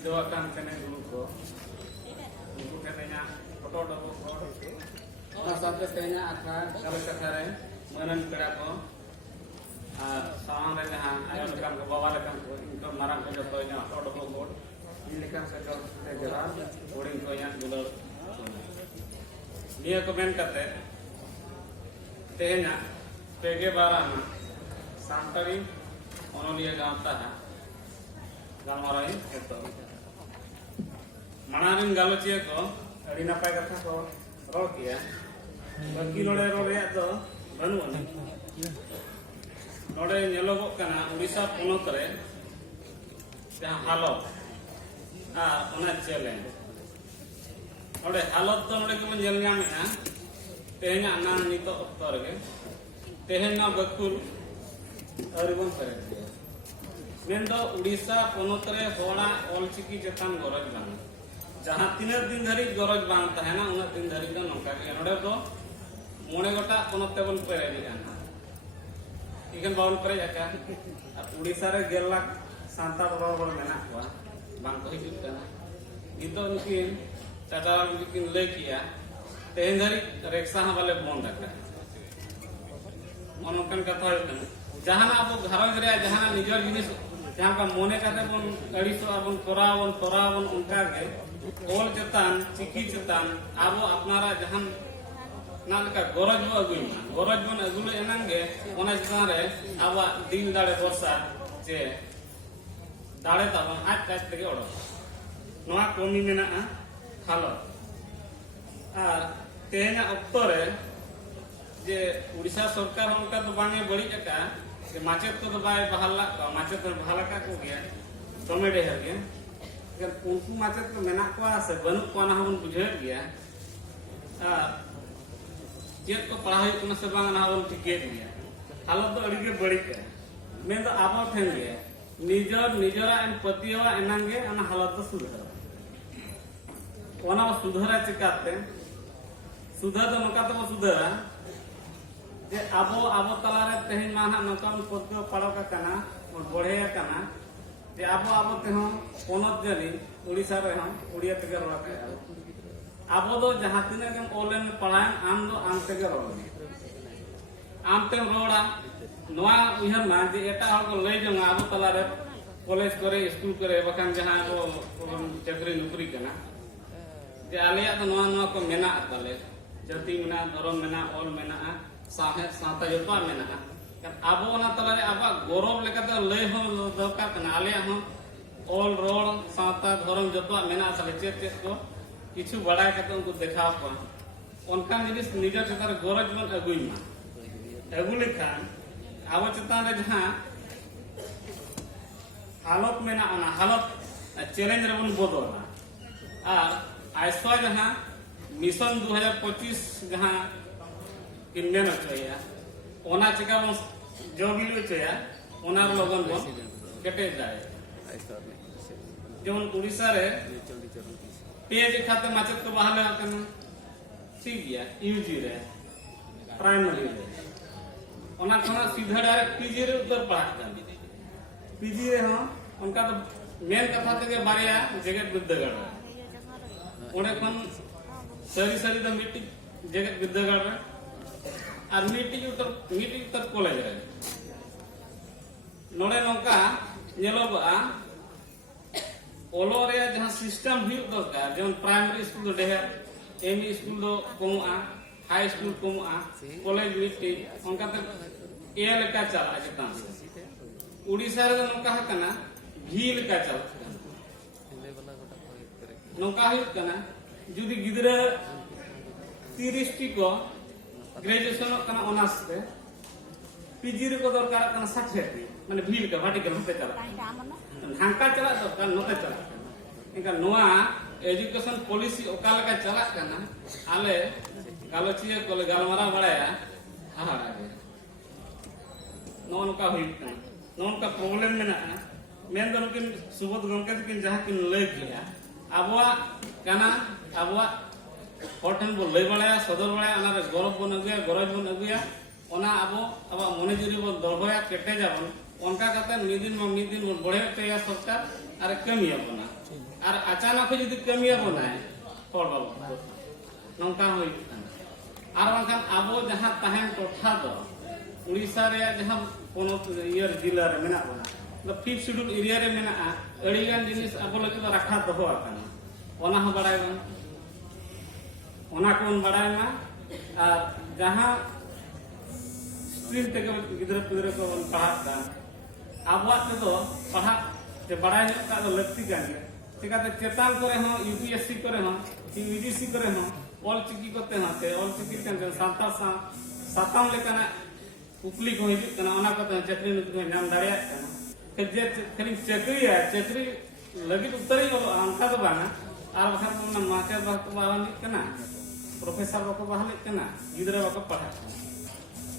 doakan kena dulu ko untuk katanya foto double foto sampai katanya akan kalau sekarang menan kerapa sama mereka ayo lekam ke bawah lekam untuk marang ke jotonya foto double foto ini lekam sekal sejarah boarding ko yang dulu dia komen kata tehnya PG barang santari onolia gaunta है galmarai itu manarin galochia ko adi napai katha ko rol kiya baki node rol reya do banu ani node nyelogok kana Odisha ponot re jahan halot ona challenge node halot do node ko nyel nyamea tehnya anan nito okto rege tehna bakul aribon kare मेंदो Orissa पोनोत रे होड़ा ऑलचिकी चेतान गरज बांग जहां तीन दिन धरी गरज बांग तहना उन दिन धरी दो नौका के नोडे दो मोने गोटा पोनोत तेबन पेरे दिगाना इकन बाउन पेरे जाका उड़ीसा रे 1 लाख सांतार रोड मेना हुआ बांग को हिजुत kana ito nukin चाचा nukin ले किया तेन धरी रिक्शा वाले बंद रखा मनोकन कथा है जहां अब घरज रे जहां निजर जिनिस जहां का मोने काते बन अड़ीसो बन तोरावन उनका के ओल चेतान चिकी चेतान आबो अपनारा जहां नालका गरज बन अगुले एनांगे ओना चेतान रे आबा दिन दाड़े वर्षा जे दाड़े ताबन आज काज तेगे ओडो नोआ कमी मेना हालत आर तेना अक्तो रे जे उड़ीसा सरकार उनका तो बांगे बड़ी जका माचेत को तो बाय बहाला का माचेत तो बहाला का को गया टोमेटे है गया लेकिन उनको माचेत तो मेना को से बनु को ना हम बुझे गया जेत को पढ़ाई को से बांग ना हम टिके गया हालत तो अड़ी के बड़ी के मैं तो आबो ठेन गया निजरा एन पतिवा एनांगे अना हालत तो सुधर ओना सुधरा चिकाते सुधर तो नका तो सुधरा जे आबो तलारे तेहिन माना नकाम पद पड़ो का कना और बढ़े कना जे आबो तेहो पोनत जनी उड़ीसा रे हम उड़िया तेगे रोड़ा के आबो दो जहां तिना के ऑनलाइन पढ़ाएं आम दो आम तेगे रोड़ा आम ते रोड़ा नोआ उहर मा जे एटा हर को ले जंग आबो तलारे कॉलेज करे स्कूल करे बखान जहां को चाकरी नौकरी कना जे आलिया तो नोआ को मेना ताले जाति मेना धर्म मेना ऑल मेना साहे साता जतो मेना आबो ना तलारे आबा गौरव लेकाते लय हो दरकार कना आले हम ऑल रोड साता धर्म जतो मेना तले चेत को किछु बड़ाय कते उनको देखाव को उनका जिनिस निजर चेतार गरज बन अगुइमा अगु लेखान आबो चेतान रे जहां हालत मेना ओना हालत चैलेंज रे बन बदला आर आइसवा जहां मिशन 2025 जहां किन्ने न चाहिए ओना चिका बन जो बिलु चाहिए ओना लोगन बन केटे जाए जेमन उड़ीसा रे पेज खाते माचत को बहाले आकन ठीक गया यूजी रे प्राइमरी रे ओना कोना सीधा डायरेक्ट पीजी रे उतर पढ़ा पीजी रे हो उनका तो मेन कथा ते बारिया जगत विद्यागढ़ ओने कोन सरी द मिट्टी जगत विद्यागढ़ रे और मीटिंग उत्तर कॉलेज रे नोडे नोका नेलोबा ओलो रे जहां सिस्टम हुई दरकार जेमन प्राइमरी स्कूल दो डेहर एमई स्कूल दो कमआ हाई स्कूल कमआ कॉलेज मीटिंग उनका तो ए लेका चला जतान उड़ीसा रे नोका हकना भी लेका चला नोका हुई कना जुदी गिदरा 30 टी को ग्रेजुएशन कना ऑनर्स पे पीजी रे को दरकार कना 60 टी माने भील का भाटी के नते चला हांका चला दरकार नते चला इनका नोआ एजुकेशन पॉलिसी ओकाल का चला कना आले गालोचिया कोले गालमारा बड़ाया हां नोन का हुई कना नोन का प्रॉब्लम में ना मेन दो किन सुबोध गंके किन जहां किन ले गया अबवा कना अबवा होटन बो लय बड़ाया सदर बड़ाया अना रे गौरव बन अगुया गरज बन अगुया ओना आबो अब मने जुरी बो दरबया केटे जाबन उनका कते मिदिन बन बढ़े ते सरकार अरे कमी अपना और अचानक जुदी कमिया बनाए हर बाबू नौका हुई और बांखान आबो जहां तहन टोठा दो उड़ीसा रे जहां पोनोत इयर जिला रे मेना बना द फिफ्थ शेड्यूल एरिया रे मेना अड़ीगान जिनिस आबो लगे तो रखा दो आकाना ओना हो बड़ाय बन ओना कोन बड़ाय ना और जहां स्ट्रीम ते गिदरा पिदरा को पढ़ा का आबवात तो पढ़ा ते बड़ाय का लगती कान चिकाते चेतान करे हो यूपीएससी करे हो यूजीसी करे हो ऑल चिकी करते हाते ऑल चिकी कान सांतार साताम लेकाना उपली को हिजु कना ओना को चक्री नुक नाम दाड़िया कना के जे खाली चक्री लगी उत्तरी बोलो अंका तो बाना आर बखान ना मास्टर बाको बाहलिक कना प्रोफेसर बाको बाहलिक कना गिदरा बाको पढ़ा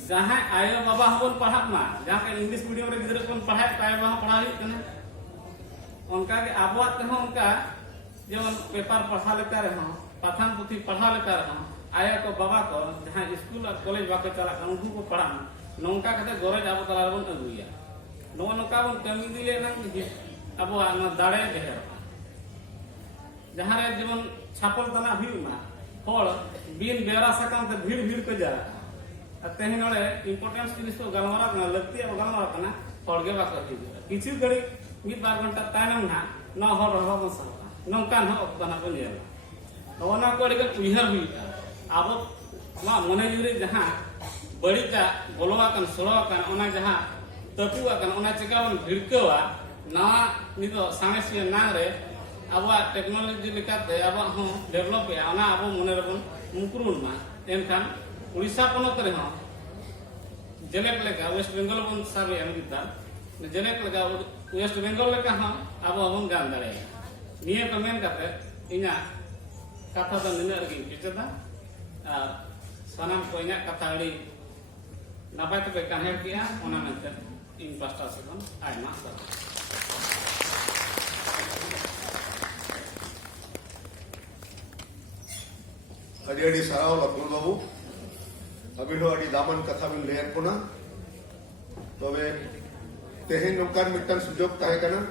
जहां आयो बाबा हबन पढ़ा मा जहां के इंग्लिश मीडियम रे गिदरा कोन पढ़ा ताय बाह पढ़ाली कना उनका के आबवात हो उनका जेमन पेपर पढ़ा लेता रहे पठान पुथी पढ़ा लेता रहे आया को बाबा को जहां स्कूल और कॉलेज बाको चला उनको को पढ़ा नौका कते गरज आबो तला बन अगुया नो नौका बन कमी दिले ना आबो ना दाड़े देहर जहां रे जेमन छापल तना हुईमा हर बिन बेरा सकाम ते भीड़ भीड़ को जा तेहन नोले इंपोर्टेंस जिनिस को गलमारा ना लगती है गलमारा कना हरगे बाको हिजु किछु घड़ी मिद बार घंटा तायनम ना न हर रहो मसा नौकान हो बना को ले ओना को लेके उइहर हुई आबो मा मने जुरे जहां बड़ीटा बोलवा कन सोड़वा कन ओना जहां तपुआ कन ओना चिकावन भिड़कवा ना नितो सामेसिया ना रे आबो टेक्नोलॉजी लेकाते आबो हो डेवलप या ओना आबो मने रबन मुकुरुन मा एनखान उड़ीसा पोनत रे हो जेलेक लेका वेस्ट बेंगल बन सारे अनगिता जेलेक लेका वेस्ट बेंगल लेका हो आबो हम गान दाड़े निये को मेन काते इना कथा द निना रे किचदा सनम को इना कथा री नापाय ते कान्हेर किया ओना मेनते इन पास्टा से बन आयमा अड़ी साराव लक्ष्मण बाबू अभी अड़ी दामन कथा बिन लेयर को ना तबे तेहेन नौकान मिटन सुजोग ताहे कना